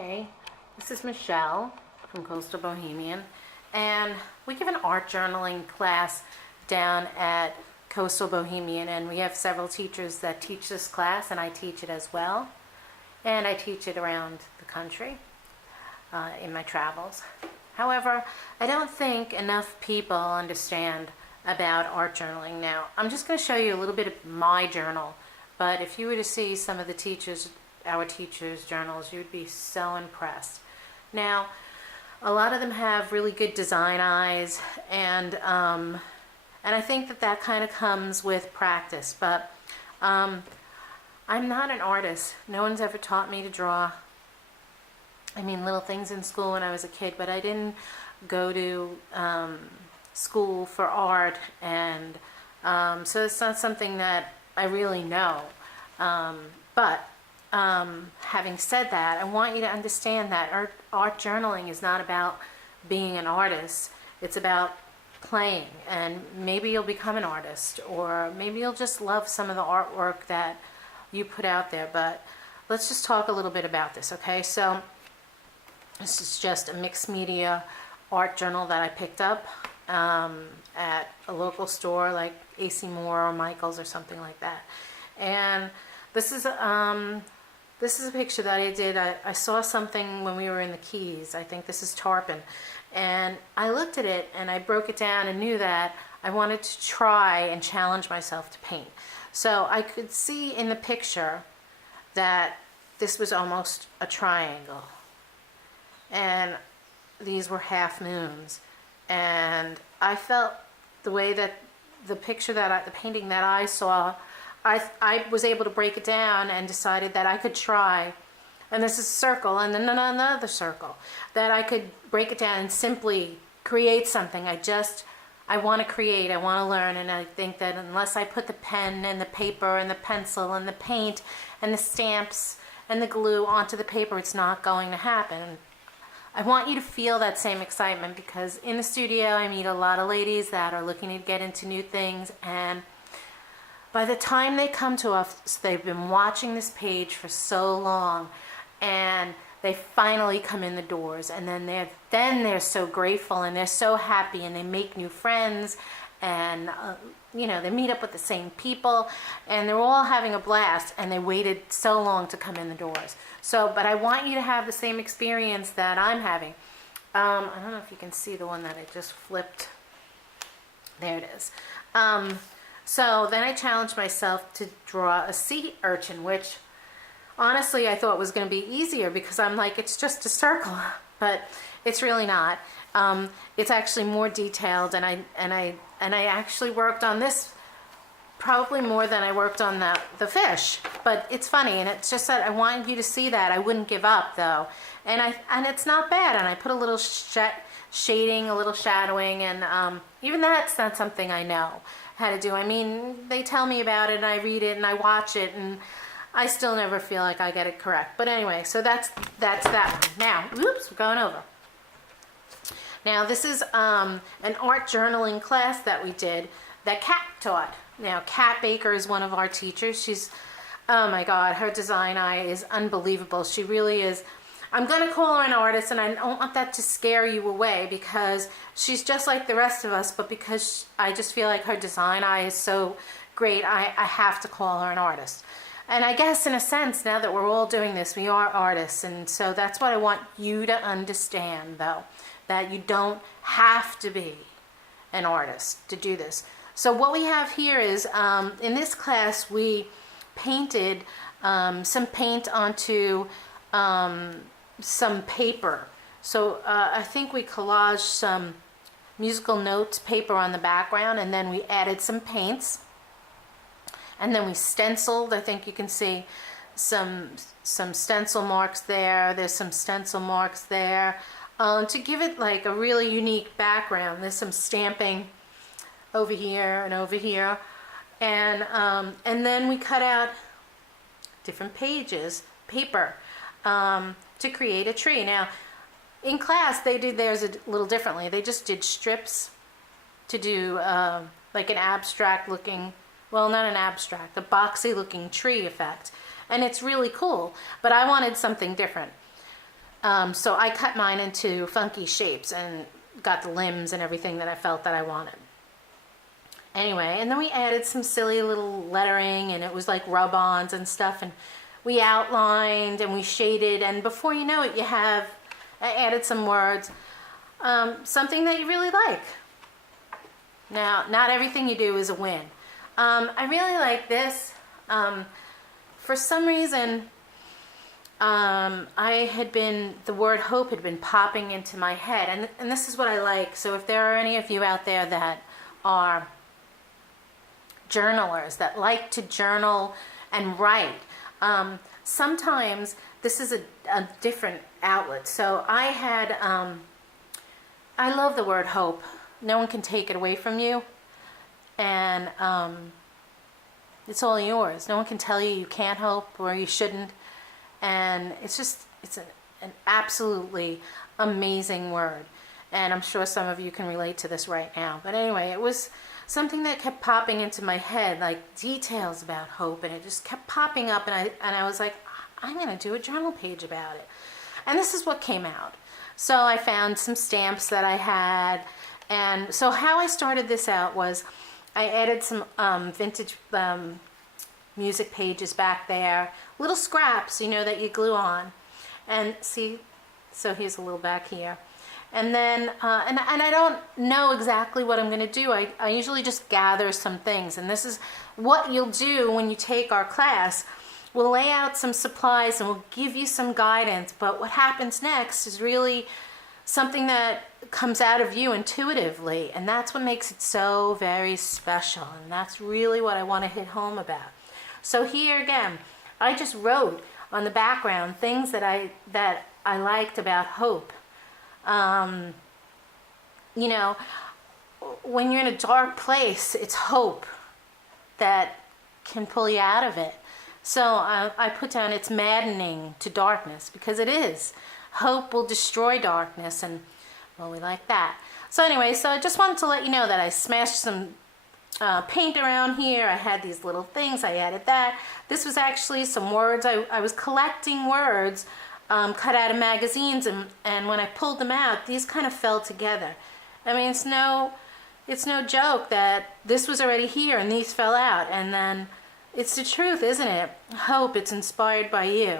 Hey, this is Michelle from Coastal Bohemian, and we give an art journaling class down at Coastal Bohemian, and we have several teachers that teach this class, and I teach it as well, and I teach it around the country in my travels. However, I don't think enough people understand about art journaling. Now, I'm just going to show you a little bit of my journal, but if you were to see some of the teachers, our teachers' journals, you'd be so impressed. Now, a lot of them have really good design eyes, and I think that kind of comes with practice. But I'm not an artist. No one's ever taught me to draw. I mean, little things in school when I was a kid, but I didn't go to school for art, and so it's not something that I really know. But having said that, I want you to understand that art journaling is not about being an artist. It's about playing, and maybe you'll become an artist, or maybe you'll just love some of the artwork that you put out there. But let's just talk a little bit about this, okay? So this is just a mixed media art journal that I picked up at a local store like AC Moore or Michael's or something like that. And this is a picture that I did. I saw something when we were in the Keys. I think this is tarpon. And I looked at it and I broke it down and knew that I wanted to try and challenge myself to paint. So I could see in the picture that this was almost a triangle. And these were half moons. And I felt the way that the painting that I saw, I was able to break it down and decided that I could try, and this is a circle and then another circle, that I could break it down and simply create something. I want to create, I want to learn, and I think that unless I put the pen and the paper and the pencil and the paint and the stamps and the glue onto the paper, it's not going to happen. I want you to feel that same excitement, because in the studio I meet a lot of ladies that are looking to get into new things, and by the time they come to us, they've been watching this page for so long, and they finally come in the doors, and then they're so grateful and they're so happy, and they make new friends, and they meet up with the same people, and they're all having a blast, and they waited so long to come in the doors. So, but I want you to have the same experience that I'm having. I don't know if you can see the one that I just flipped. There it is. So then I challenged myself to draw a sea urchin, which honestly I thought was going to be easier, because I'm like, it's just a circle, but it's really not. It's actually more detailed, and I actually worked on this probably more than I worked on the fish. But it's funny, and it's just that I want you to see that I wouldn't give up, though, and it's not bad. And I put a little shading, a little shadowing, and even that's not something I know how to do. I mean, they tell me about it, and I read it, and I watch it, and I still never feel like I get it correct. But anyway, so that's that one. Now, oops, we're going over. Now, this is an art journaling class that we did that Kat taught. Now, Kat Baker is one of our teachers. She's, oh my God, her design eye is unbelievable. She really is. I'm going to call her an artist, and I don't want that to scare you away, because she's just like the rest of us, but because I just feel like her design eye is so great, I have to call her an artist. And I guess in a sense, now that we're all doing this, we are artists, and so that's what I want you to understand, though, that you don't have to be an artist to do this. So what we have here is, in this class, we painted some paint onto some paper. So I think we collaged some musical notes paper on the background, and then we added some paints, and then we stenciled. I think you can see some stencil marks there. There's some stencil marks there to give it like a really unique background. There's some stamping over here and over here, and then we cut out different pages, paper, to create a tree. Now, in class, they did theirs a little differently. They just did strips to do like an abstract looking, well, not an abstract, a boxy looking tree effect. And it's really cool, but I wanted something different. So I cut mine into funky shapes and got the limbs and everything that I felt that I wanted. Anyway, and then we added some silly little lettering, and it was like rub-ons and stuff, and we outlined and we shaded, and before you know it, I added some words, something that you really like. Now, not everything you do is a win. I really like this. For some reason, the word hope had been popping into my head, and this is what I like. So if there are any of you out there that are journalers, that like to journal and write, sometimes this is a different outlet. So I love the word hope. No one can take it away from you, and it's all yours. No one can tell you can't hope or you shouldn't. And it's an absolutely amazing word. And I'm sure some of you can relate to this right now. But anyway, it was something that kept popping into my head, like details about hope. And it just kept popping up. And I was like, I'm going to do a journal page about it. And this is what came out. So I found some stamps that I had. And so how I started this out was I added some vintage music pages back there, little scraps, that you glue on. And see, so here's a little back here. And then, and I don't know exactly what I'm going to do. I usually just gather some things. And this is what you'll do when you take our class. We'll lay out some supplies and we'll give you some guidance. But what happens next is really something that comes out of you intuitively. And that's what makes it so very special. And that's really what I want to hit home about. So here again, I just wrote on the background things that I liked about hope. When you're in a dark place, it's hope that can pull you out of it. So I put down, it's maddening to darkness, because it is. Hope will destroy darkness, and well, we like that. So anyway, so I just wanted to let you know that I smashed some paint around here. I had these little things. I added that. This was actually some words. I was collecting words cut out of magazines, and when I pulled them out, these kind of fell together. I mean, it's no joke that this was already here and these fell out, and then it's the truth, isn't it? Hope, it's inspired by you.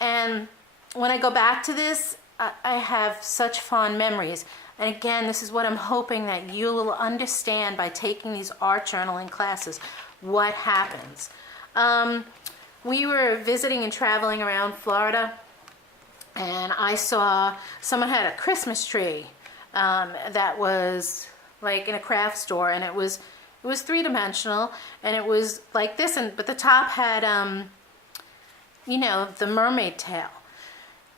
And when I go back to this, I have such fond memories. And again, this is what I'm hoping that you will understand by taking these art journaling classes, what happens. We were visiting and traveling around Florida, and I saw someone had a Christmas tree that was like in a craft store, and it was three-dimensional, and it was like this, but the top had, the mermaid tail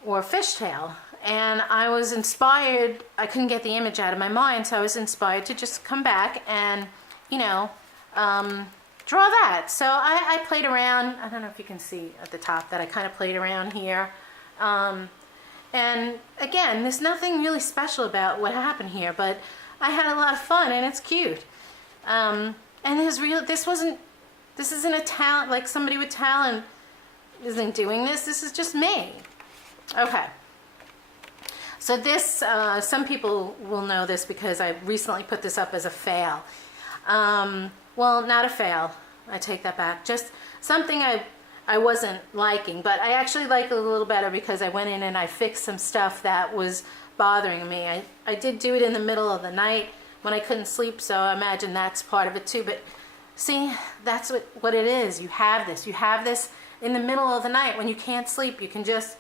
or fish tail. And I was inspired. I couldn't get the image out of my mind, so I was inspired to just come back and, draw that. So I played around. I don't know if you can see at the top that I kind of played around here. And again, there's nothing really special about what happened here, but I had a lot of fun, and it's cute. And this isn't a talent, like somebody with talent isn't doing this. This is just me. Okay. So this, some people will know this because I recently put this up as a fail. Well, not a fail. I take that back. Just something I wasn't liking, but I actually like it a little better because I went in and I fixed some stuff that was bothering me. I did do it in the middle of the night when I couldn't sleep, so I imagine that's part of it too. But see, that's what it is. You have this. You have this in the middle of the night when you can't sleep. You can just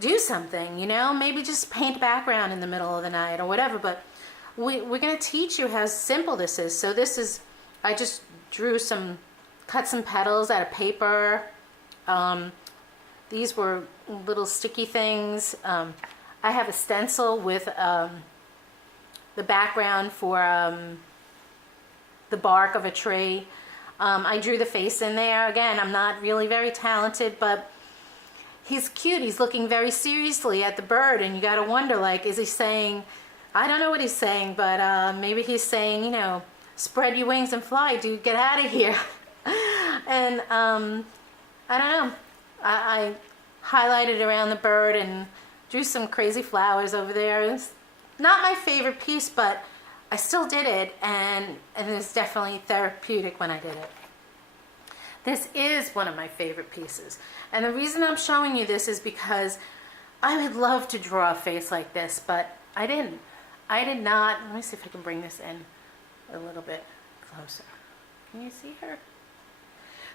do something, maybe just paint a background in the middle of the night or whatever. But we're going to teach you how simple this is. So this is, I just cut some petals out of paper. These were little sticky things. I have a stencil with the background for the bark of a tree. I drew the face in there. Again, I'm not really very talented, but he's cute. He's looking very seriously at the bird, and you got to wonder, like, is he saying, I don't know what he's saying, but maybe he's saying, spread your wings and fly, dude, get out of here. And I don't know. I highlighted around the bird and drew some crazy flowers over there. It's not my favorite piece, but I still did it, and it was definitely therapeutic when I did it. This is one of my favorite pieces, and the reason I'm showing you this is because I would love to draw a face like this, but I didn't. I did not. Let me see if I can bring this in a little bit closer. Can you see her?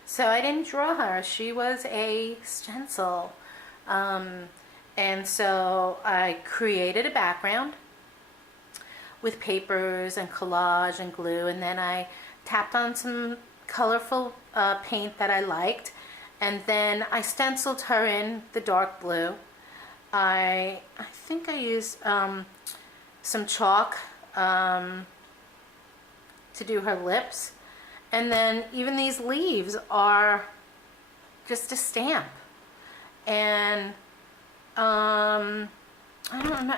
So I didn't draw her. She was a stencil. And so I created a background with papers and collage and glue, and then I tapped on some colorful paint that I liked, and then I stenciled her in the dark blue. I think I used some chalk to do her lips, and then even these leaves are just a stamp. And I don't know,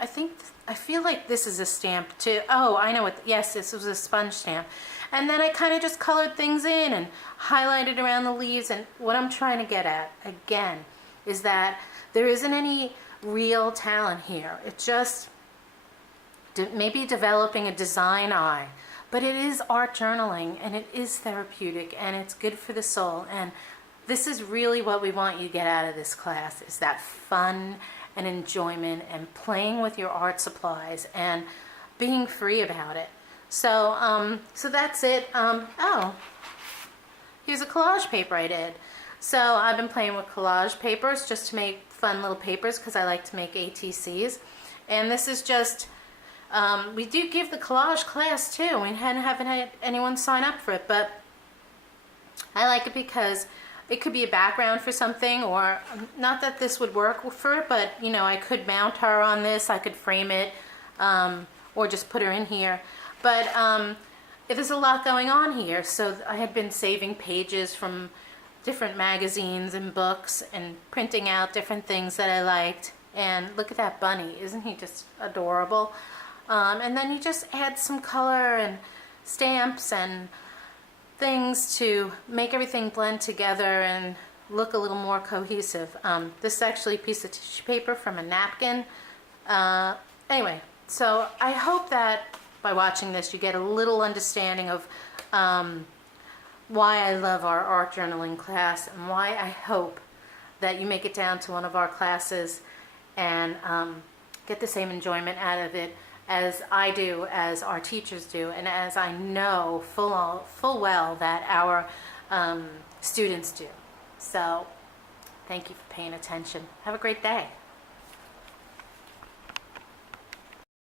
I feel like this is a stamp too. Oh, I know what, yes, this was a sponge stamp. And then I kind of just colored things in and highlighted around the leaves. And what I'm trying to get at, again, is that there isn't any real talent here. It's just maybe developing a design eye. But it is art journaling, and it is therapeutic, and it's good for the soul. And this is really what we want you to get out of this class, is that fun and enjoyment and playing with your art supplies and being free about it. So, so that's it. Oh, here's a collage paper I did. So I've been playing with collage papers just to make fun little papers because I like to make ATCs. And this is just, we do give the collage class too. We haven't had anyone sign up for it, but I like it because it could be a background for something, or not that this would work for it, but you know, I could mount her on this, I could frame it, or just put her in here. But there's a lot going on here, so I had been saving pages from different magazines and books and printing out different things that I liked. And look at that bunny, isn't he just adorable? And then you just add some color and stamps and things to make everything blend together and look a little more cohesive. This is actually a piece of tissue paper from a napkin. Anyway, so I hope that by watching this you get a little understanding of why I love our art journaling class, and why I hope that you make it down to one of our classes and get the same enjoyment out of it as I do, as our teachers do, and as I know full well that our students do. So thank you for paying attention. Have a great day.